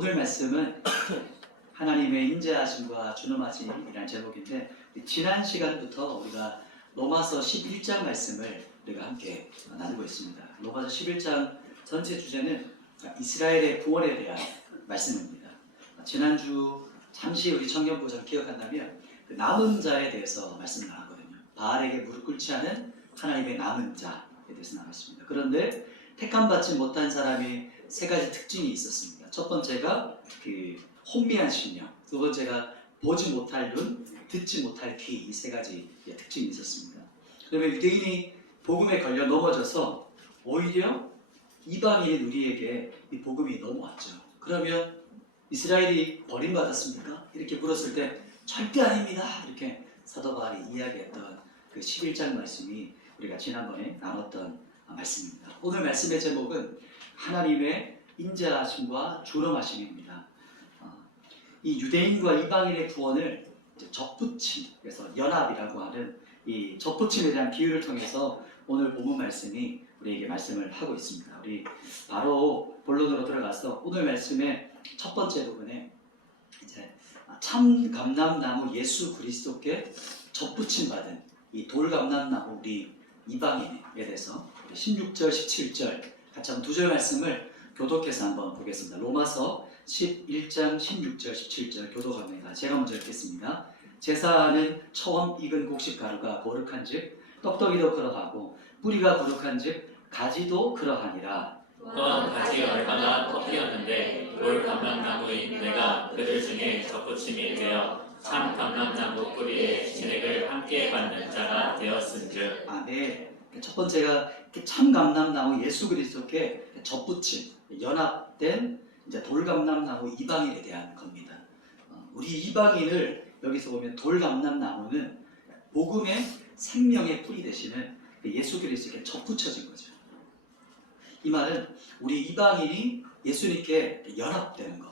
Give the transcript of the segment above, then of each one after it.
오늘 말씀은 하나님의 인자하심과 준엄하심이라는 제목인데, 지난 시간부터 우리가 로마서 11장 말씀을 우리가 함께 나누고 있습니다. 로마서 11장 전체 주제는 이스라엘의 구원에 대한 말씀입니다. 지난주 잠시 우리 청년부장 기억한다면 그 남은 자에 대해서 말씀 나눴거든요. 바알에게 무릎 꿇지 않은 하나님의 남은 자에 대해서 나눴습니다. 그런데 택함받지 못한 사람의 세 가지 특징이 있었습니다. 첫 번째가 그 혼미한 심령, 두 번째가 보지 못할 눈, 듣지 못할 귀, 이 세 가지 특징이 있었습니다. 그러면 유대인이 복음에 걸려 넘어져서 오히려 이방인인 우리에게 이 복음이 넘어왔죠. 그러면 이스라엘이 버림받았습니까? 이렇게 물었을 때 절대 아닙니다. 이렇게 사도 바울이 이야기했던 그 11장 말씀이 우리가 지난번에 나눴던 말씀입니다. 오늘 말씀의 제목은 하나님의 인자하심과 준엄하심입니다. 이 유대인과 이방인의 구원을 접붙임, 그래서 연합이라고 하는 이 접붙임에 대한 비유를 통해서 오늘 본문 말씀이 우리에게 말씀을 하고 있습니다. 우리 바로 본론으로 들어가서 오늘 말씀의 첫 번째 부분에 이제 참 감람나무 예수 그리스도께 접붙임 받은 이 돌감람나무 우리 이방인에 대해서 16절, 17절 같이 한번 두 절 말씀을 교독해서 한번 보겠습니다. 로마서 11장 16절, 17절 교독합니다. 제가 먼저 읽겠습니다. 제사는 처음 익은 곡식 가루가 거룩한즉 떡떡이도 그러하고 뿌리가 거룩한즉 가지도 그러하니라. 또한 가지 얼마나 꺾이었는데 돌 감람나무인 내가 그들 중에 접붙임이 되어 참 감람나무 뿌리에 진액을 함께 받는 자가 되었은즉. 아멘. 첫 번째가 참 감람나무 예수 그리스도께 접붙임, 연합된 이제 돌감람나무 이방인에 대한 겁니다. 우리 이방인을 여기서 보면 돌감람나무는 복음의 생명의 뿌리 되시는 예수 그리스도께 접붙여진 거죠. 이 말은 우리 이방인이 예수님께 연합되는 것,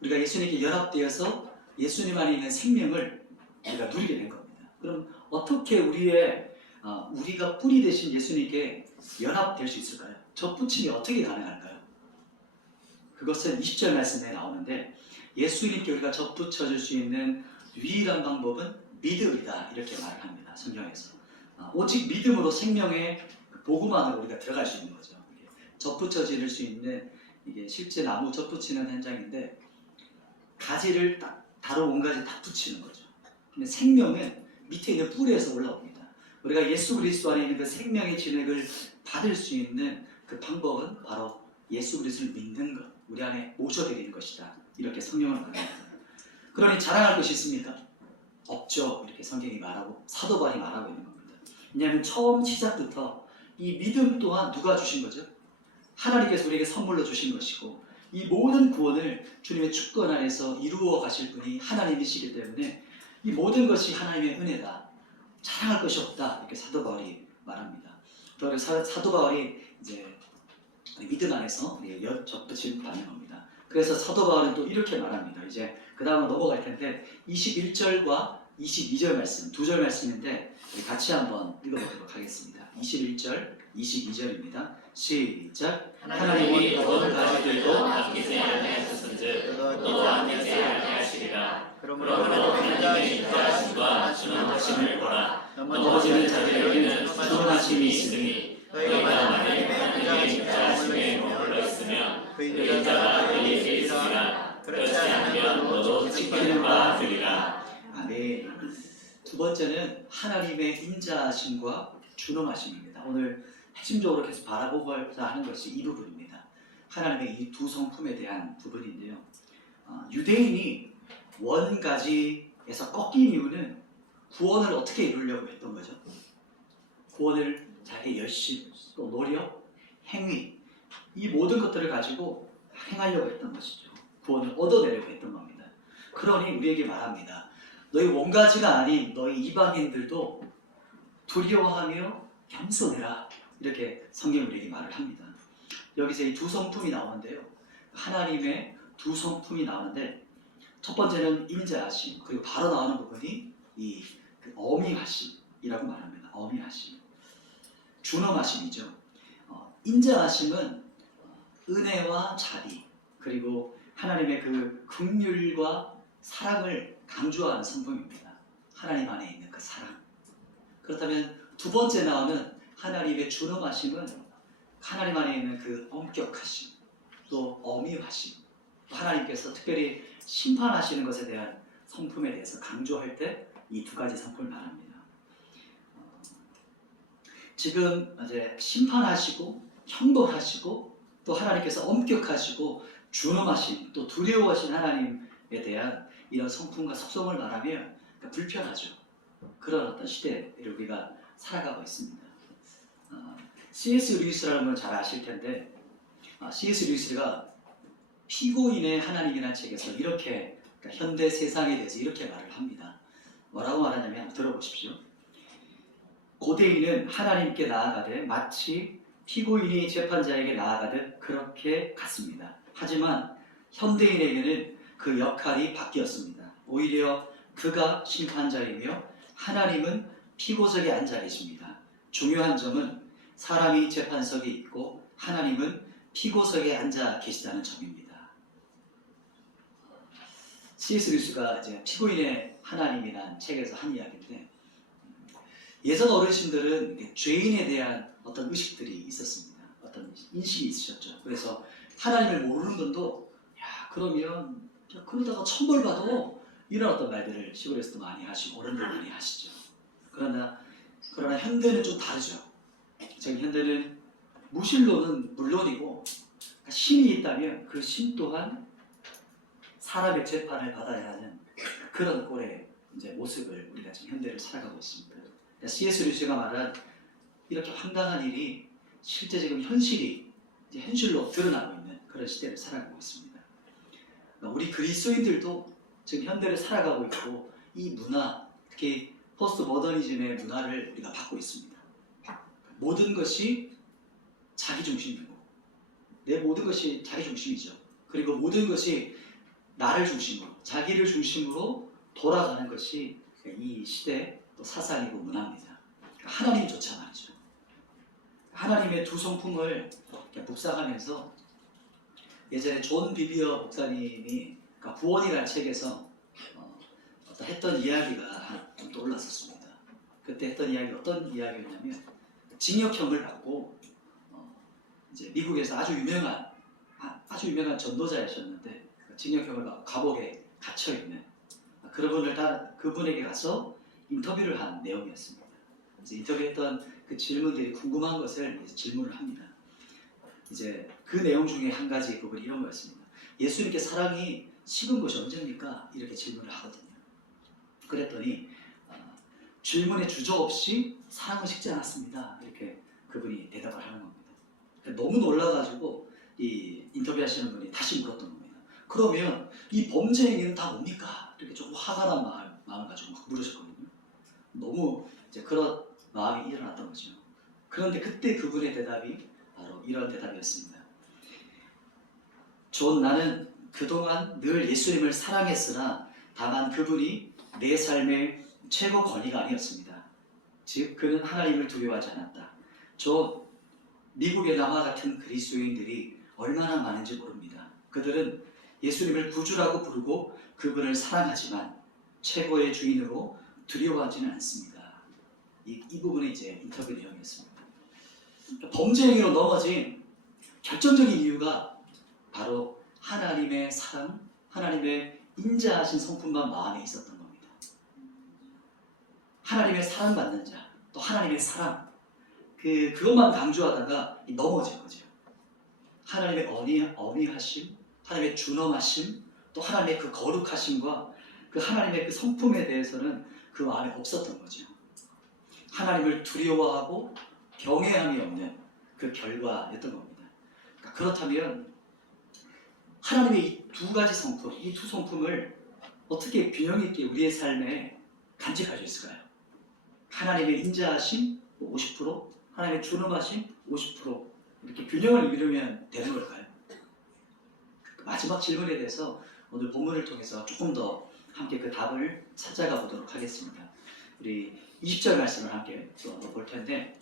우리가 예수님께 연합되어서 예수님 안에 있는 생명을 우리가 누리게 된 겁니다. 그럼 어떻게 우리가 뿌리 되신 예수님께 연합될 수 있을까요? 접붙임이 어떻게 가능할까요? 그것은 20절 말씀에 나오는데 예수님께 우리가 접붙여질 수 있는 유일한 방법은 믿음이다, 이렇게 말을 합니다. 성경에서 오직 믿음으로 생명의 복음 안으로 우리가 들어갈 수 있는 거죠. 접붙여질 수 있는, 이게 실제 나무 접붙이는 현장인데 가지를 딱 다른 온 가지 다 붙이는 거죠. 근데 생명은 밑에 있는 뿌리에서 올라옵니다. 우리가 예수 그리스도 안에 있는 그 생명의 진액을 받을 수 있는 그 방법은 바로 예수 그리스도를 믿는 것, 우리 안에 모셔드리는 것이다, 이렇게 성경을 말합니다. 그러니 자랑할 것이 있습니까? 없죠. 이렇게 성경이 말하고 사도 바울이 말하고 있는 겁니다. 왜냐하면 처음 시작부터 이 믿음 또한 누가 주신 거죠? 하나님께서 우리에게 선물로 주신 것이고, 이 모든 구원을 주님의 주권 안에서 이루어 가실 분이 하나님이시기 때문에 이 모든 것이 하나님의 은혜다, 자랑할 것이 없다, 이렇게 사도 바울이 말합니다. 또 사도 바울이 이제 믿음 안에서 접붙임 받는 겁니다. 그래서 사도 바울은 또 이렇게 말합니다. 이제 그 다음은 넘어갈 텐데 21절과 22절 말씀, 두 절 말씀인데 같이 한번 읽어보도록 하겠습니다. 21절, 22절입니다. 시작. 하나님이 모든 가지들도 아끼지 아니하셨은즉 또한 아끼지 아니하시리라. 그러므로 하나님의 인자하심과 준엄하심을 보라. 넘어지는 자들에게는 준엄하심이 있으니 너희가 만일 하나님의 인자하심에 머물러 있으면 그 인자가 너희에게 있으리라. 그렇지 않으면 너도 지키는 바 되리라. 아멘. 두 번째는 하나님의 인자하심과 준엄하심입니다. 오늘 핵심적으로 계속 바라보고자 하는 것이 이 부분입니다. 하나님의 이 두 성품에 대한 부분인데요. 유대인이 원가지에서 꺾인 이유는 구원을 어떻게 이루려고 했던 거죠? 구원을 자기의 열심, 또 노력, 행위, 이 모든 것들을 가지고 행하려고 했던 것이죠. 구원을 얻어내려고 했던 겁니다. 그러니 우리에게 말합니다. 너희 원가지가 아닌 너희 이방인들도 두려워하며 겸손해라, 이렇게 성경이 우리에게 말을 합니다. 여기서 이 두 성품이 나오는데요. 하나님의 두 성품이 나오는데 첫 번째는 인자하심, 그리고 바로 나오는 부분이 이 어미하심이라고 말합니다. 어미하심, 준엄하심이죠. 인자하심은 은혜와 자비, 그리고 하나님의 그 긍휼과 사랑을 강조하는 성품입니다. 하나님 안에 있는 그 사랑. 그렇다면 두 번째 나오는 하나님의 준엄하심은 하나님 안에 있는 그 엄격하심, 또 엄위하심, 하나님께서 특별히 심판하시는 것에 대한 성품에 대해서 강조할 때 이 두 가지 성품을 말합니다. 지금 이제 심판하시고 형벌하시고 또 하나님께서 엄격하시고 준엄하신 또 두려워하신 하나님에 대한 이런 성품과 속성을 말하면 불편하죠. 그런 어떤 시대에 우리가 살아가고 있습니다. C.S. 루이스라는 분 잘 아실 텐데 C.S. 루이스가 피고인의 하나님이라는 책에서 이렇게 그러니까 현대 세상에 대해서 이렇게 말을 합니다. 뭐라고 말하냐면 들어보십시오. 고대인은 하나님께 나아가되 마치 피고인이 재판자에게 나아가듯 그렇게 갔습니다. 하지만 현대인에게는 그 역할이 바뀌었습니다. 오히려 그가 심판자이며 하나님은 피고석에 앉아 계십니다. 중요한 점은 사람이 재판석에 있고 하나님은 피고석에 앉아 계시다는 점입니다. C.S. 루이스가 이제 피고인의 하나님이라는 책에서 한 이야기인데 예전 어르신들은 죄인에 대한 어떤 의식들이 있었습니다. 어떤 인식이 있으셨죠. 그래서 하나님을 모르는 분도 야 그러면 그러다가 천벌받아 이런 어떤 말들을 시골에서도 많이 하시고 어른들 많이 하시죠. 그러나 현대는 좀 다르죠. 지금 현대는 무신론은 물론이고 신이 있다면 그 신 또한 사람의 재판을 받아야 하는 그런 꼴의 이제 모습을 우리가 지금 현대를 살아가고 있습니다. C.S. 루이스가 말한 이렇게 황당한 일이 실제 지금 현실이 이제 현실로 드러나고 있는 그런 시대를 살아가고 있습니다. 우리 그리스도인들도 지금 현대를 살아가고 있고 이 문화, 특히 포스트 모더니즘의 문화를 우리가 받고 있습니다. 모든 것이 자기 중심이고 내 모든 것이 자기 중심이죠. 그리고 모든 것이 나를 중심으로, 자기를 중심으로 돌아가는 것이 이 시대의 또 사상이고 문화입니다. 하나님조차 말이죠. 하나님의 두 성품을 묵상하면서 예전에 존 비비어 목사님이 구원이라는 책에서 했던 이야기가 좀 떠올랐었습니다. 그때 했던 이야기가 어떤 이야기였냐면 징역형을 받고 이제 미국에서 아주 유명한 전도자이셨는데 징역형을 받고 감옥에 갇혀 있는 그분에게 가서 인터뷰를 한 내용이었습니다. 그래서 인터뷰했던 그 질문들이 궁금한 것을 질문을 합니다. 이제 그 내용 중에 한 가지 부분이 이런 거였습니다. 예수님께 사랑이 식은 것이 언제입니까? 이렇게 질문을 하거든요. 그랬더니 질문에 주저없이 사랑은 식지 않았습니다. 이렇게 그분이 대답을 하는 겁니다. 너무 놀라가지고 이 인터뷰하시는 분이 다시 물었던 겁니다. 그러면 이 범죄 행위는 다 뭡니까? 이렇게 조금 화가 난 마음을 가지고 막 물으셨거든요. 너무 이제 그런 마음이 일어났던 거죠. 그런데 그때 그분의 대답이 바로 이런 대답이었습니다. 나는 그동안 늘 예수님을 사랑했으나 다만 그분이 내 삶의 최고 권위가 아니었습니다. 즉 그는 하나님을 두려워하지 않았다. 미국의 나와 같은 그리스도인들이 얼마나 많은지 모릅니다. 그들은 예수님을 구주라고 부르고 그분을 사랑하지만 최고의 주인으로 두려워하지는 않습니다. 이 부분이 이제 인터뷰 내용이었습니다. 범죄 행위로 넘어진 결정적인 이유가 바로 하나님의 사랑, 하나님의 인자하신 성품만 마음에 있었던 겁니다. 하나님의 사랑받는 자, 또 하나님의 사랑, 그것만 강조하다가 넘어진 거죠. 하나님의 어미하심, 하나님의 준엄하심, 또 하나님의 그 거룩하심과 그 하나님의 그 성품에 대해서는 그 마음에 없었던 거죠. 하나님을 두려워하고 경외함이 없는 그 결과였던 겁니다. 그렇다면 하나님의 이 두 가지 성품, 이 두 성품을 어떻게 균형 있게 우리의 삶에 간직할 수 있을까요? 하나님의 인자하심 50%, 하나님의 준엄하심 50% 이렇게 균형을 이루면 되는 걸까요? 마지막 질문에 대해서 오늘 본문을 통해서 조금 더 함께 그 답을 찾아가 보도록 하겠습니다. 우리 20절 말씀을 함께 또 볼 텐데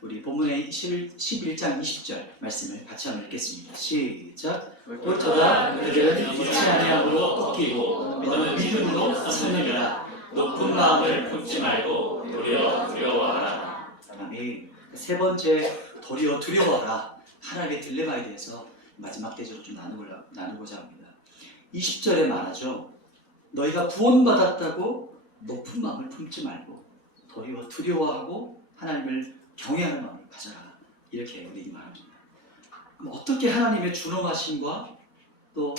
우리 본문의 11장 20절 말씀을 같이 한번 읽겠습니다. 시작. 옳도다 그들은 믿지 아니함으로 꺾이고 너는 믿음으로 섰느니라. 높은 마음을 품지 말고 도리어 두려워하라. 아멘. 세 번째, 도리어 두려워하라. 하나님의 딜레마에 대해서 마지막 대적으로 좀 나누고자 합니다. 20절에 말하죠. 너희가 구원받았다고 높은 마음을 품지 말고 도리어 두려워하고 하나님을 경외하는 마음을 가져라. 이렇게 우리에게 말합니다. 그럼 어떻게 하나님의 준엄하심과 또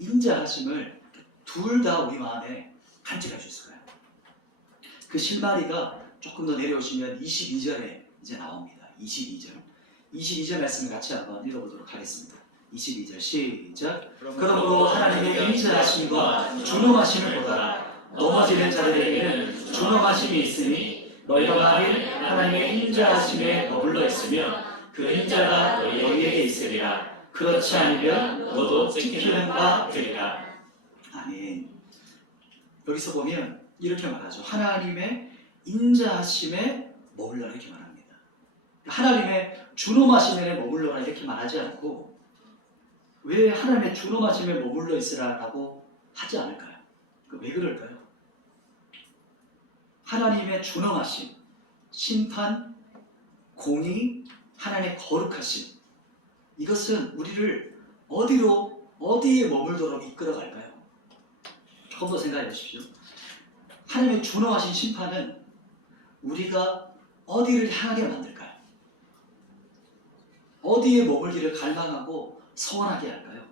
인자하심을 둘 다 우리 마음에 간직할 수 있을까요? 그 실마리가 조금 더 내려오시면 22절에 이제 나옵니다. 22절 말씀을 같이 한번 읽어보도록 하겠습니다. 22절 시작. 그러므로 하나님의 인자하심과 준엄하심을 보라. 넘어지는 자들에게는 준엄하심이 있으니 너희가 만일 하나님의 인자하심에 머물러 있으면 그 인자가 너희에게 있으리라. 그렇지 않으면 너도 찍히는 바 되리라. 아멘. 여기서 보면 이렇게 말하죠. 하나님의 인자하심에 머물러라 이렇게 말합니다. 하나님의 준엄하심에 머물러라 이렇게 말하지 않고 왜 하나님의 준엄하심에 머물러 있으라라고 하지 않을까요? 왜 그럴까요? 하나님의 준엄하심, 심판, 공의, 하나님의 거룩하심, 이것은 우리를 어디에 머물도록 이끌어갈까요? 조금 더 생각해 보십시오. 하나님의 준엄하신 심판은 우리가 어디를 향하게 만들까요? 어디에 머물기를 갈망하고 소원하게 할까요?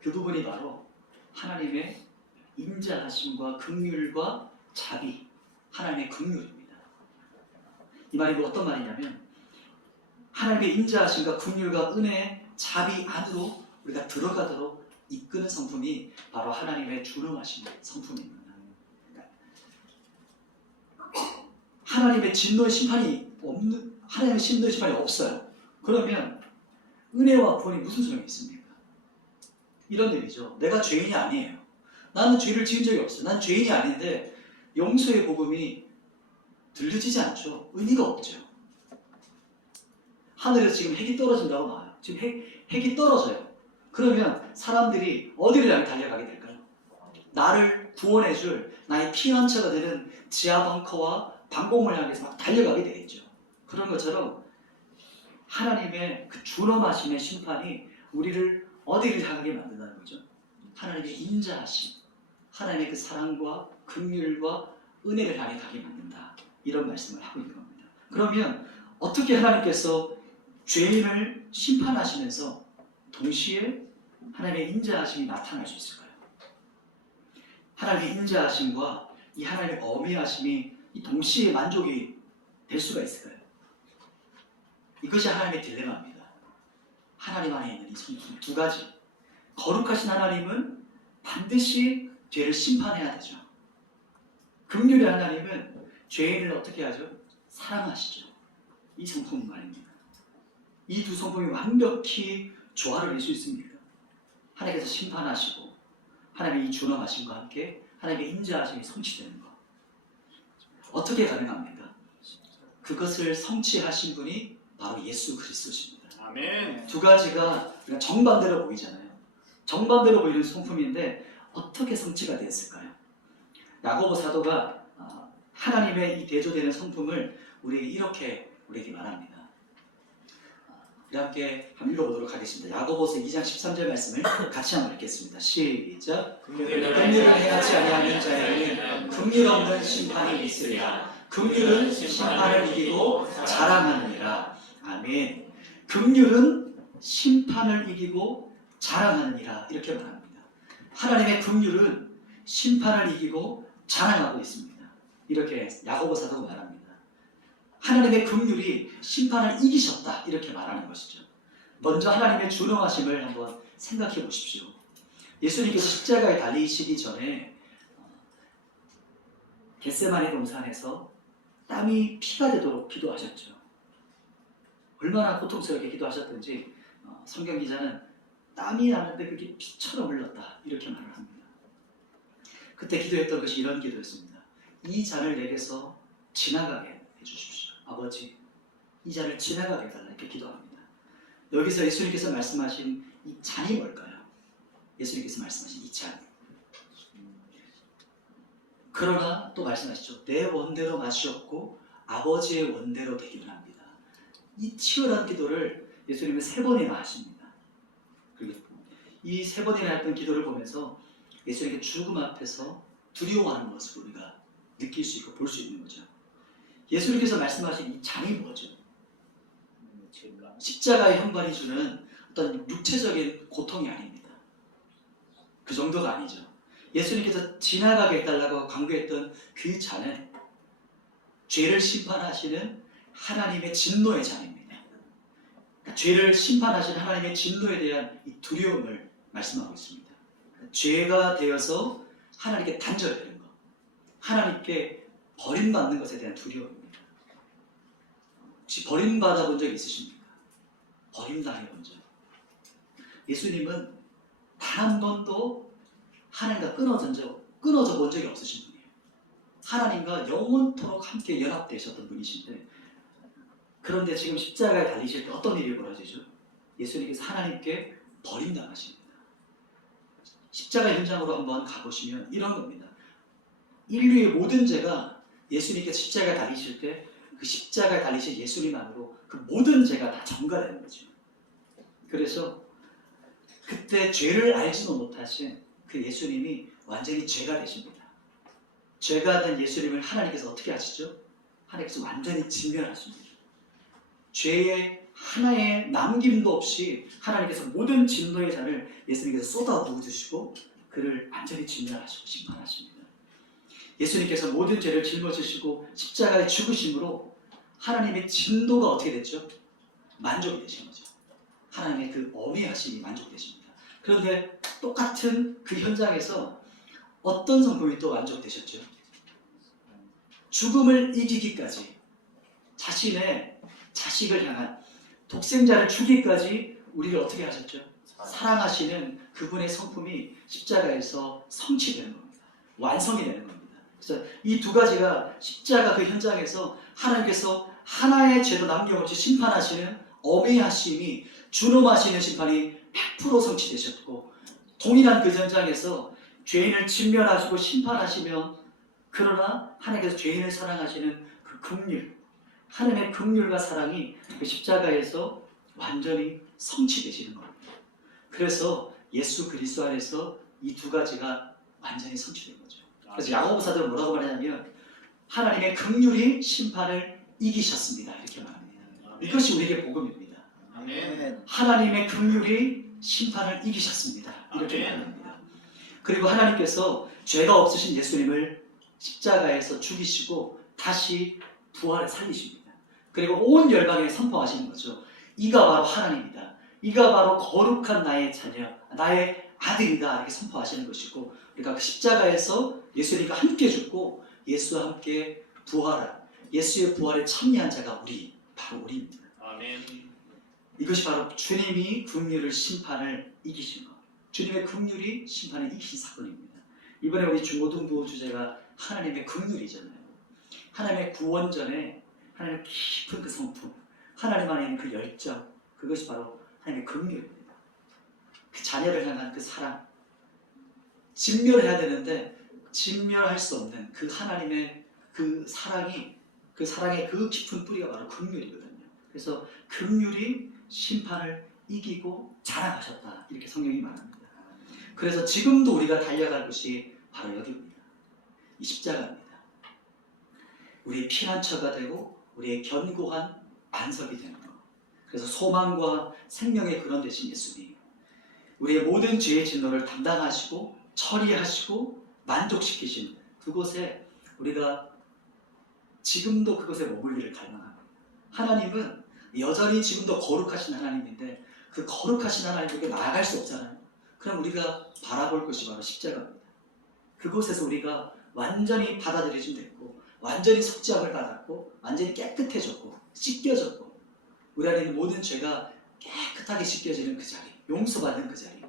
그 부분이 바로 하나님의 인자하심과 긍휼과 자비, 하나님의 긍휼입니다. 이 말이 어떤 말이냐면 하나님의 인자하심과 긍휼과 은혜의 자비 안으로 우리가 들어가도록 이끄는 성품이 바로 하나님의 준엄하신 성품입니다. 하나님의 진노의 심판이 없어요. 그러면 은혜와 구원이 무슨 소용이 있습니까? 이런 얘기죠. 내가 죄인이 아니에요. 나는 죄를 지은 적이 없어요. 난 죄인이 아닌데 용서의 복음이 들려지지 않죠. 의미가 없죠. 하늘에서 지금 핵이 떨어진다고 나와요. 지금 핵이 떨어져요. 그러면 사람들이 어디를 향해 달려가게 될까요? 나를 구원해줄 나의 피난처가 되는 지하 벙커와 방공을 향해서 막 달려가게 되겠죠. 그런 것처럼 하나님의 그 준엄하심의 심판이 우리를 어디를 향하게 만든다는 거죠. 하나님의 인자하심, 하나님의 그 사랑과 긍휼과 은혜를 향해 가게 만든다. 이런 말씀을 하고 있는 겁니다. 그러면 어떻게 하나님께서 죄인을 심판하시면서 동시에 하나님의 인자하심이 나타날 수 있을까요? 하나님의 인자하심과 이 하나님의 어미하심이 이 동시에 만족이 될 수가 있을까요? 이것이 하나님의 딜레마입니다. 하나님 안에 있는 이 성품 두 가지. 거룩하신 하나님은 반드시 죄를 심판해야 되죠. 긍휼의 하나님은 죄인을 어떻게 하죠? 사랑하시죠. 이 성품 말입니다. 이 두 성품이 완벽히 조화를 낼 수 있습니다. 하나님께서 심판하시고 하나님의 이 준엄하심과 함께 하나님의 인자하심이 성취되는 것. 어떻게 가능합니까? 그것을 성취하신 분이 바로 예수 그리스도십니다. 아멘. 두 가지가 정반대로 보이잖아요. 정반대로 보이는 성품인데 어떻게 성취가 되었을까요? 야고보 사도가 하나님의 이 대조되는 성품을 우리에게 이렇게 우리에게 말합니다. 우리 함께 한번 읽어보도록 하겠습니다. 야고보서 2장 13절 말씀을 같이 한번 읽겠습니다. 시작. 긍휼을 행하지 아니하는 자에게는 긍휼 없는 심판이 있으리라. 긍휼은 심판을 이기고 자랑하느니라. 아멘. 긍휼은 심판을 이기고 자랑하느니라. 이렇게 말합니다. 하나님의 긍휼은 심판을 이기고 자랑하고 있습니다. 이렇게 야고보 사도가 말합니다. 하나님의 긍휼이 심판을 이기셨다. 이렇게 말하는 것이죠. 먼저 하나님의 준엄하심을 한번 생각해 보십시오. 예수님께서 십자가에 달리시기 전에 겟세마네 동산에서 땀이 피가 되도록 기도하셨죠. 얼마나 고통스럽게 기도하셨던지 성경 기자는 땀이 나는데 그게 피처럼 흘렀다. 이렇게 말을 합니다. 그때 기도했던 것이 이런 기도였습니다. 이 잔을 내게서 지나가게 해주십시오. 아버지, 이 잔을 지나가게 해달라 이렇게 기도합니다. 여기서 예수님께서 말씀하신 이 잔이 뭘까요? 예수님께서 말씀하신 이 잔. 그러나 또 말씀하시죠. 내 원대로 마시옵고 아버지의 원대로 되기를 합니다. 이 치열한 기도를 예수님은 3번이나 하십니다. 그리고 이 3번이나 했던 기도를 보면서 예수님의 죽음 앞에서 두려워하는 모습을 우리가 느낄 수 있고 볼 수 있는 거죠. 예수님께서 말씀하신 이 잔이 뭐죠? 십자가의 형벌이 주는 어떤 육체적인 고통이 아닙니다. 그 정도가 아니죠. 예수님께서 지나가게 해달라고 강구했던 그 잔은 죄를 심판하시는 하나님의 진노의 잔입니다. 그러니까 죄를 심판하시는 하나님의 진노에 대한 이 두려움을 말씀하고 있습니다. 그러니까 죄가 되어서 하나님께 단절되는 것, 하나님께 버림받는 것에 대한 두려움입니다. 혹시 버림받아 본 적 있으십니까? 버림당해 본 적. 예수님은 단 한 번도 하나님과 끊어져 본 적이 없으신 분이에요. 하나님과 영원토록 함께 연합되셨던 분이신데, 그런데 지금 십자가에 달리실 때 어떤 일이 벌어지죠? 예수님께서 하나님께 버림당하십니다. 십자가 현장으로 한번 가보시면 이런 겁니다. 인류의 모든 죄가 예수님께서 십자가에 달리실 때 그 십자가에 달리신 예수님만으로 그 모든 죄가 다 전가되는 거죠. 그래서 그때 죄를 알지도 못하신 그 예수님이 완전히 죄가 되십니다. 죄가 된 예수님을 하나님께서 어떻게 하시죠? 하나님께서 완전히 진멸하십니다. 죄의 하나의 남김도 없이 하나님께서 모든 진노의 잔을 예수님께서 쏟아 부으시고 그를 완전히 진멸하시고 심판하십니다. 예수님께서 모든 죄를 짊어지시고 십자가에 죽으심으로 하나님의 진노가 어떻게 됐죠? 만족이 되신 거죠. 하나님의 그 어미하심이 만족되십니다. 그런데 똑같은 그 현장에서 어떤 성품이 또 만족되셨죠? 죽음을 이기기까지 자신의 자식을 향한 독생자를 주기까지 우리를 어떻게 하셨죠? 사랑하시는 그분의 성품이 십자가에서 성취되는 겁니다. 완성이 되는 겁니다. 그래서 이 두 가지가 십자가 그 현장에서 하나님께서 하나의 죄도 남김없이 심판하시는 어미하심이 준엄하시는 심판이 100% 성취되셨고, 동일한 그 현장에서 죄인을 진멸하시고 심판하시며, 그러나 하나님께서 죄인을 사랑하시는 그 긍휼, 하나님의 긍휼과 사랑이 그 십자가에서 완전히 성취되시는 겁니다. 그래서 예수 그리스도 안에서 이 두 가지가 완전히 성취된 거죠. 그래서 야고보 사도는 뭐라고 말하냐면 하나님의 긍휼이 심판을 이기셨습니다. 이렇게 말합니다. 이것이 우리에게 복음입니다. 하나님의 긍휼이 심판을 이기셨습니다. 이렇게 말합니다. 그리고 하나님께서 죄가 없으신 예수님을 십자가에서 죽이시고 다시 부활에 살리십니다. 그리고 온 열방에 선포하시는 거죠. 이가 바로 하나님이다. 이가 바로 거룩한 나의 자녀, 나의 아들이다. 이렇게 선포하시는 것이고, 우리가 그 십자가에서 예수님과 함께 죽고 예수와 함께 부활한, 예수의 부활에 참여한 자가 바로 우리입니다. 아멘. 이것이 바로 주님이 긍휼을 심판을 이기신 것, 주님의 긍휼이 심판을 이기신 사건입니다. 이번에 우리 중고등부 주제가 하나님의 긍휼이잖아요. 하나님의 구원전에 하나님의 깊은 그 성품, 하나님 안에 있는 그 열정, 그것이 바로 하나님의 긍휼입니다. 그 자녀를 향한 그 사랑, 진멸해야 되는데 진멸할 수 없는 그 하나님의 그 사랑의 그 깊은 뿌리가 바로 긍휼이거든요. 그래서 긍휼이 심판을 이기고 자랑하셨다, 이렇게 성경이 말합니다. 그래서 지금도 우리가 달려갈 곳이 바로 여기입니다. 이 십자가입니다. 우리의 피난처가 되고 우리의 견고한 반석이 되는 것. 그래서 소망과 생명의 근원 되신 예수님, 우리의 모든 죄의 진노를 담당하시고 처리하시고 만족시키신 그곳에 우리가 지금도 그곳에 머물기를 갈망합니다. 하나님은 여전히 지금도 거룩하신 하나님인데 그 거룩하신 하나님께 나아갈 수 없잖아요. 그럼 우리가 바라볼 것이 바로 십자가입니다. 그곳에서 우리가 완전히 받아들여짐 됐고, 완전히 속죄함을 받았고, 완전히 깨끗해졌고 씻겨졌고, 우리 안에 있는 모든 죄가 깨끗하게 씻겨지는 그 자리, 용서받는 그 자리,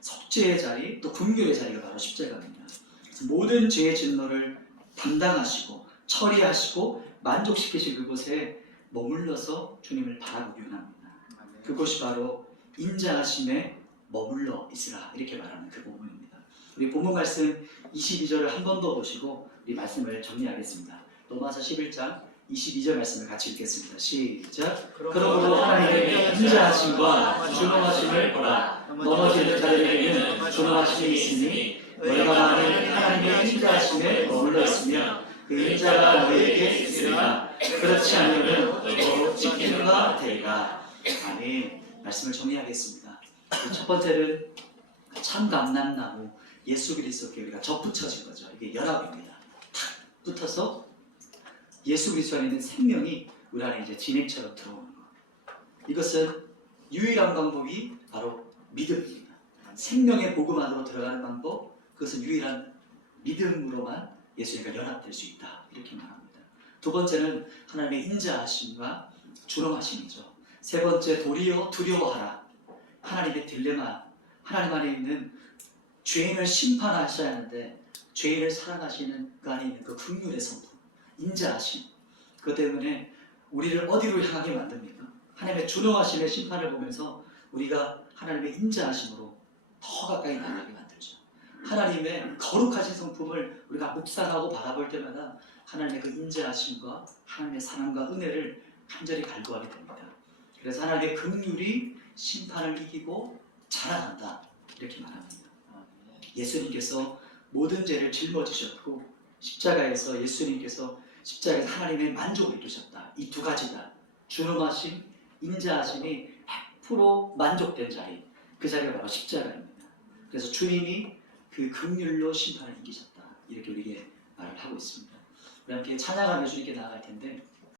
속죄의 자리, 또 긍휼의 자리가 바로 십자가입니다. 그래서 모든 죄의 진노를 담당하시고 처리하시고 만족시키신 그곳에 머물러서 주님을 바라보기 원합니다. 그것이 바로 인자하심에 머물러 있으라 이렇게 말하는 그 부분입니다. 우리 본문 말씀 22절을 한 번 더 보시고 우리 말씀을 정리하겠습니다. 로마서 11장 22절 말씀을 같이 읽겠습니다. 시작. 그러므로 하나님의 인자하심과 준엄하심을 보라. 넘어지는 자들에게는 준엄하심이 있으니 너희가 만일 하나님의 인자하심에 머물러 있으면 그 인자가 너희에게 있으리라. 그렇지 않으면 너희도 찢기는 바 되리라. 아멘. 말씀을 정리하겠습니다. 첫 번째는 참 감람나무 예수 그리스도께 우리가 접붙여진 거죠. 이게 연합입니다. 탁 붙어서 예수 그리스도 안에 있는 생명이 우리 안에 이제 진액처럼 들어오는 것. 이것은 유일한 방법이 바로 믿음입니다. 생명의 복음 안으로 들어가는 방법, 그것은 유일한 믿음으로만 예수님과 연합될 수 있다. 이렇게 말합니다. 두 번째는 하나님의 인자하심과 준엄하심이죠. 세 번째, 도리어 두려워하라. 하나님의 딜레마, 하나님 안에 있는 죄인을 심판하셔야 하는데 죄인을 사랑하시는 그 안에 있는 그 긍휼의 성품, 인자하심. 그것 때문에 우리를 어디로 향하게 만듭니까? 하나님의 준엄하심의 심판을 보면서 우리가 하나님의 인자하심으로 더 가까이 나가게 만들죠. 하나님의 거룩하신 성품을 우리가 묵상하고 바라볼 때마다 하나님의 그 인자하심과 하나님의 사랑과 은혜를 간절히 갈구하게 됩니다. 그래서 하나님의 긍휼이 심판을 이기고 자라난다 이렇게 말합니다. 예수님께서 모든 죄를 짊어지셨고 십자가에서 예수님께서 십자가에서 하나님의 만족을 이루셨다. 이 두 가지다. 준엄하심, 인자하심이 100% 만족된 자리, 그 자리가 바로 십자가입니다. 그래서 주님이 그 긍휼로 심판을 이기셨다. 이렇게 우리에게 말을 하고 있습니다. 우리 함께 찬양하며 주님께 나아갈 텐데